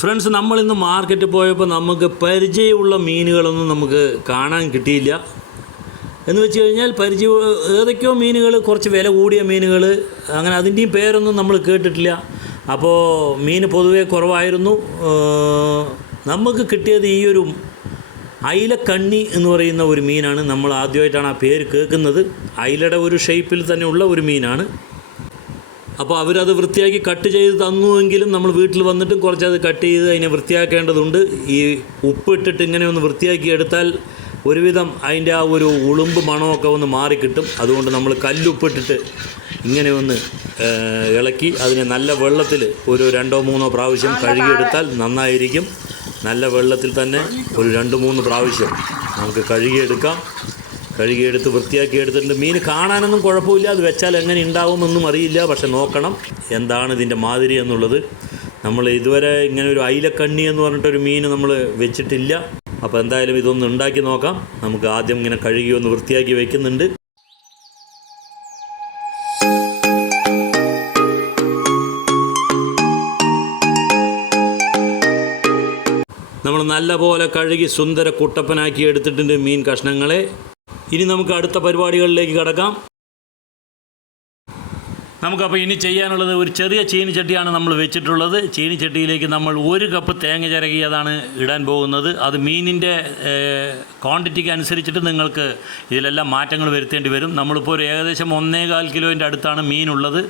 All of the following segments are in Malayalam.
ഫ്രണ്ട്സ് നമ്മൾ ഇന്ന് മാർക്കറ്റിൽ പോയപ്പോൾ നമുക്ക് പരിചയമുള്ള മീനുകളൊന്നും നമുക്ക് കാണാൻ കിട്ടിയില്ല. എന്ന് വെച്ച് കഴിഞ്ഞാൽ പരിചയം ഏതൊക്കെയോ മീനുകൾ കുറച്ച് വില കൂടിയ മീനുകൾ അങ്ങനെ അതിന്റെയും പേരൊന്നും നമ്മൾ കേട്ടിട്ടില്ല. അപ്പോൾ മീൻ പൊതുവേ കുറവായിരുന്നു. നമുക്ക് കിട്ടിയത് ഈ ഒരു അയിലക്കണ്ണി എന്ന് പറയുന്ന ഒരു മീനാണ്. നമ്മൾ ആദ്യമായിട്ടാണ് ആ പേര് കേൾക്കുന്നത്. അയിലയുടെ ഒരു ഷേപ്പിൽ തന്നെയുള്ള ഒരു മീനാണ്. അപ്പോൾ അവരത് വൃത്തിയാക്കി കട്ട് ചെയ്ത് തന്നുവെങ്കിലും നമ്മൾ വീട്ടിൽ വന്നിട്ടും കുറച്ചത് കട്ട് ചെയ്ത് അതിനെ വൃത്തിയാക്കേണ്ടതുണ്ട്. ഈ ഉപ്പിട്ടിട്ട് ഇങ്ങനെ ഒന്ന് വൃത്തിയാക്കി എടുത്താൽ ഒരുവിധം അതിന്റെ ആ ഒരു ഉളുമ്പ് മണമൊക്കെ ഒന്ന് മാറിക്കിട്ടും അതുകൊണ്ട് നമ്മൾ കല്ലുപ്പിട്ടിട്ട് ഇങ്ങനെ ഒന്ന് ഇളക്കി അതിനെ നല്ല വെള്ളത്തിൽ ഒരു രണ്ടോ മൂന്നോ പ്രാവശ്യം കഴുകിയെടുത്താൽ നന്നായിരിക്കും. നല്ല വെള്ളത്തിൽ തന്നെ ഒരു രണ്ട് മൂന്ന് പ്രാവശ്യം നമുക്ക് കഴുകിയെടുക്കാം. കഴുകിയെടുത്ത് വൃത്തിയാക്കി എടുത്തിട്ടുണ്ട്. മീൻ കാണാനൊന്നും കുഴപ്പമില്ല. അത് വെച്ചാൽ എങ്ങനെ ഉണ്ടാവുമെന്നും അറിയില്ല. പക്ഷെ നോക്കണം എന്താണ് ഇതിന്റെ മാതിരി എന്നുള്ളത്. നമ്മൾ ഇതുവരെ ഇങ്ങനെ ഒരു അയിലക്കണ്ണി എന്ന് പറഞ്ഞിട്ടൊരു മീൻ നമ്മൾ വെച്ചിട്ടില്ല. അപ്പോൾ എന്തായാലും ഇതൊന്ന് ഉണ്ടാക്കി നോക്കാം. നമുക്ക് ആദ്യം ഇങ്ങനെ കഴുകി ഒന്ന് വൃത്തിയാക്കി വെക്കുന്നുണ്ട്. നമ്മൾ നല്ലപോലെ കഴുകി സുന്ദര കുട്ടപ്പനാക്കി എടുത്തിട്ടുണ്ട് മീൻ കഷ്ണങ്ങളെ. ഇനി നമുക്ക് അടുത്ത പരിപാടികളിലേക്ക് കടക്കാം. നമുക്കപ്പോൾ ഇനി ചെയ്യാനുള്ളത് ഒരു ചെറിയ ചീനിച്ചട്ടിയാണ് നമ്മൾ വെച്ചിട്ടുള്ളത്. ചീനിച്ചട്ടിയിലേക്ക് നമ്മൾ ഒരു കപ്പ് തേങ്ങ ചിരകിയതാണ് ഇടാൻ പോകുന്നത്. അത് മീനിന്റെ ക്വാണ്ടിറ്റിക്ക് അനുസരിച്ചിട്ട് നിങ്ങൾക്ക് ഇതിലെല്ലാം മാറ്റങ്ങൾ വരുത്തേണ്ടി വരും. നമ്മളിപ്പോൾ ഒരു ഏകദേശം ഒന്നേകാൽ കിലോന്റെ അടുത്താണ് മീനുള്ളത്.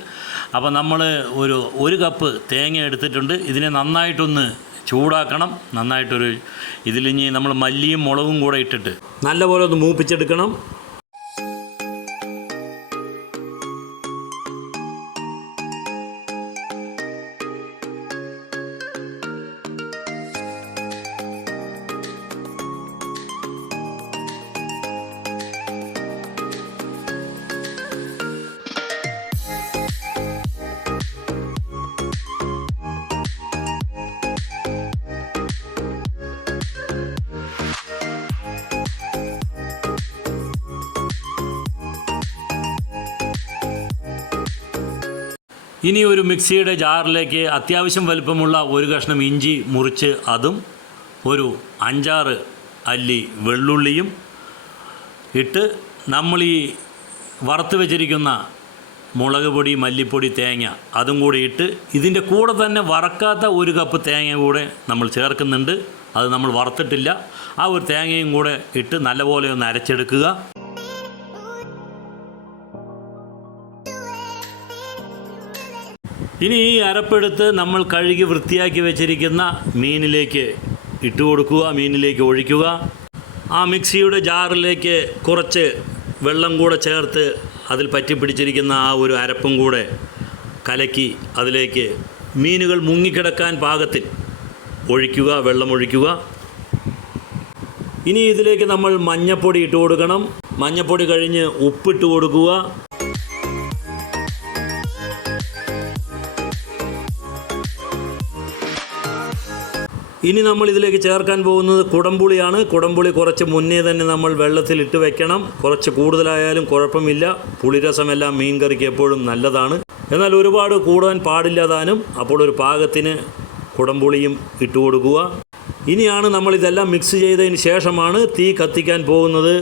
അപ്പോൾ നമ്മൾ ഒരു ഒരു കപ്പ് തേങ്ങ എടുത്തിട്ടുണ്ട്. ഇതിനെ നന്നായിട്ടൊന്ന് ചൂടാക്കണം നന്നായിട്ടൊരു ഇതിലിഞ്ഞ് നമ്മൾ മല്ലിയും മുളകും കൂടെ ഇട്ടിട്ട്. നല്ലപോലെ ഒന്ന് മൂപ്പിച്ചെടുക്കണം. ഇനി ഒരു മിക്സിയുടെ ജാറിലേക്ക് അത്യാവശ്യം വലിപ്പമുള്ള ഒരു കഷ്ണം ഇഞ്ചി മുറിച്ച് അതും ഒരു അഞ്ചാറ് അല്ലി വെള്ളുള്ളിയും ഇട്ട് നമ്മൾ ഈ വറുത്ത് വെച്ചിരിക്കുന്ന മുളക് പൊടി മല്ലിപ്പൊടി തേങ്ങ അതും കൂടി ഇട്ട് ഇതിന്റെ കൂടെ തന്നെ വറക്കാത്ത ഒരു കപ്പ് തേങ്ങ കൂടെ നമ്മൾ ചേർക്കുന്നുണ്ട്. അത് നമ്മൾ വറുത്തിട്ടില്ല. ആ ഒരു തേങ്ങയും കൂടെ ഇട്ട് നല്ലപോലെ ഒന്ന് അരച്ചെടുക്കുക. ഇനി ഈ അരപ്പെടുത്ത് നമ്മൾ കഴുകി വൃത്തിയാക്കി വെച്ചിരിക്കുന്ന മീനിലേക്ക് ഇട്ട് കൊടുക്കുക മീനിലേക്ക് ഒഴിക്കുക. ആ മിക്സിയുടെ ജാറിലേക്ക് കുറച്ച് വെള്ളം കൂടെ ചേർത്ത് അതിൽ പറ്റിപ്പിടിച്ചിരിക്കുന്ന ആ ഒരു അരപ്പും കൂടെ കലക്കി അതിലേക്ക് മീനുകൾ മുങ്ങിക്കിടക്കാൻ പാകത്തിൽ ഒഴിക്കുക വെള്ളമൊഴിക്കുക ഇനി ഇതിലേക്ക് നമ്മൾ മഞ്ഞപ്പൊടി ഇട്ട് കൊടുക്കണം. മഞ്ഞപ്പൊടി കഴിഞ്ഞ് ഉപ്പിട്ട് കൊടുക്കുക. ഇനി നമ്മൾ ഇതിലേക്ക് ചേർക്കാൻ പോകുന്നത് കുടംപുളിയാണ്. കുടംപുളി കുറച്ച് മുന്നേ തന്നെ നമ്മൾ വെള്ളത്തിൽ ഇട്ട് വെക്കണം. കുറച്ച് കൂടുതലായാലും കുഴപ്പമില്ല. പുളിരസമെല്ലാം മീൻ കറിക്ക് എപ്പോഴും നല്ലതാണ്. എന്നാൽ ഒരുപാട് കൂടാൻ പാടില്ലാതാനും അപ്പോൾ ഒരു പാകത്തിന് കുടംപുളിയും ഇട്ട് കൊടുക്കുക. ഇനിയാണ് നമ്മൾ ഇതെല്ലാം മിക്സ് ചെയ്തതിന് ശേഷമാണ് തീ കത്തിക്കാൻ പോകുന്നത്.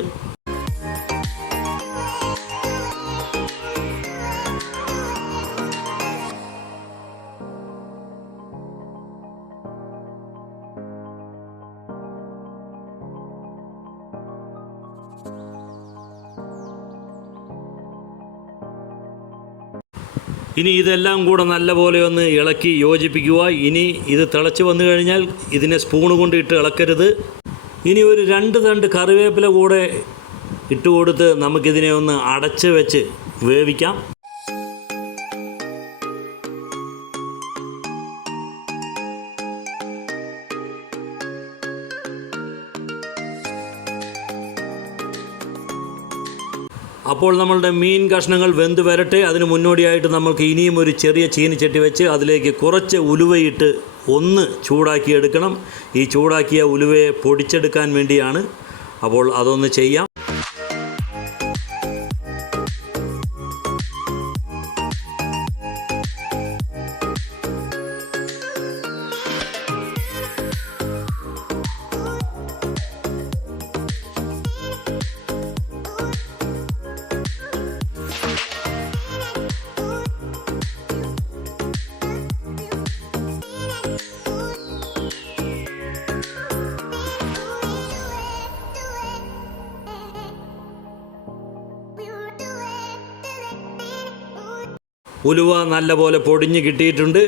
ഇനി ഇതെല്ലാം കൂടെ നല്ലപോലെ ഒന്ന് ഇളക്കി യോജിപ്പിക്കുക. ഇനി ഇത് തിളച്ച് വന്നു കഴിഞ്ഞാൽ ഇതിനെ സ്പൂണ് കൊണ്ട് ഇട്ട് ഇളക്കരുത്. ഇനി ഒരു രണ്ട് തണ്ട് കറിവേപ്പില കൂടെ ഇട്ട് കൊടുത്ത് നമുക്കിതിനെ ഒന്ന് അടച്ച് വെച്ച് വേവിക്കാം. അപ്പോൾ നമ്മളുടെ മീൻ കഷ്ണങ്ങൾ വെന്ത് വരട്ടെ. അതിന് മുന്നോടിയായിട്ട് നമുക്ക് ഇനിയും ഒരു ചെറിയ ചീനിച്ചട്ടി വെച്ച് അതിലേക്ക് കുറച്ച് ഉലുവയിട്ട് ഒന്ന് ചൂടാക്കി എടുക്കണം. ഈ ചൂടാക്കിയ ഉലുവയെ പൊടിച്ചെടുക്കാൻ വേണ്ടിയാണ് അപ്പോൾ അതൊന്ന് ചെയ്യാം. ഉലുവ നല്ലപോലെ പൊടിഞ്ഞ് കിട്ടിയിട്ടുണ്ട്.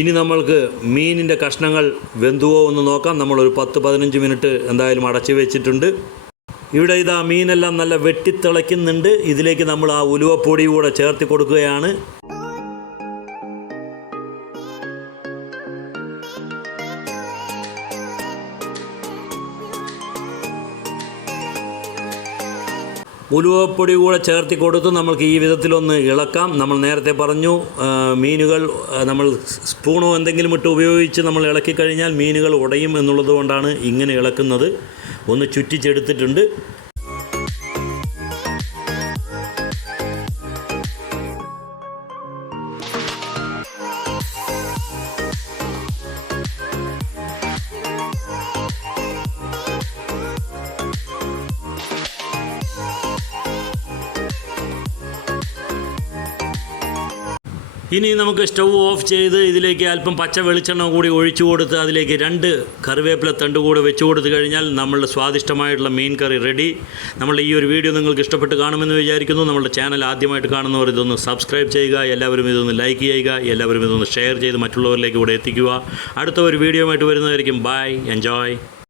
ഇനി നമ്മൾക്ക് മീനിന്റെ കഷ്ണങ്ങൾ വെന്തുവോ എന്ന് നോക്കാം. നമ്മളൊരു പത്ത് പതിനഞ്ച് മിനിറ്റ് എന്തായാലും അടച്ചു വെച്ചിട്ടുണ്ട്. ഇവിടെ ഇതാ മീനെല്ലാം നല്ല വെട്ടിത്തിളയ്ക്കുന്നുണ്ട്. ഇതിലേക്ക് നമ്മൾ ആ ഉലുവപ്പൊടി കൂടെ ചേർത്ത് കൊടുക്കുകയാണ്. ഉലുവപ്പൊടി കൂടെ ചേർത്തി കൊടുത്ത് നമ്മൾക്ക് ഈ വിധത്തിലൊന്ന് ഇളക്കാം. നമ്മൾ നേരത്തെ പറഞ്ഞു മീനുകൾ നമ്മൾ സ്പൂണോ എന്തെങ്കിലും ഇട്ട് ഉപയോഗിച്ച് നമ്മൾ ഇളക്കി കഴിഞ്ഞാൽ മീനുകൾ ഉടയും എന്നുള്ളത് കൊണ്ടാണ് ഇങ്ങനെ ഇളക്കുന്നത്. ഒന്ന് ചുറ്റിച്ചെടുത്തിട്ടുണ്ട്. ഇനി നമുക്ക് സ്റ്റൗ ഓഫ് ചെയ്ത് ഇതിലേക്ക് അല്പം പച്ച വെളിച്ചെണ്ണ കൂടി ഒഴിച്ചു കൊടുത്ത് അതിലേക്ക് രണ്ട് കറിവേപ്പില തണ്ട് കൂടെ വെച്ച് കൊടുത്തു കഴിഞ്ഞാൽ നമ്മളുടെ സ്വാദിഷ്ടമായിട്ടുള്ള മീൻ കറി റെഡി. നമ്മളുടെ ഈ ഒരു വീഡിയോ നിങ്ങൾക്ക് ഇഷ്ടപ്പെട്ട് കാണുമെന്ന് വിചാരിക്കുന്നു. നമ്മുടെ ചാനൽ ആദ്യമായിട്ട് കാണുന്നവർ ഇതൊന്ന് സബ്സ്ക്രൈബ് ചെയ്യുക എല്ലാവരും ഇതൊന്ന് ലൈക്ക് ചെയ്യുക എല്ലാവരും ഇതൊന്ന് ഷെയർ ചെയ്ത് മറ്റുള്ളവരിലേക്ക് കൂടെ എത്തിക്കുക. അടുത്ത ഒരു വീഡിയോ ആയിട്ട് വരുന്നതായിരിക്കും. Bye enjoy.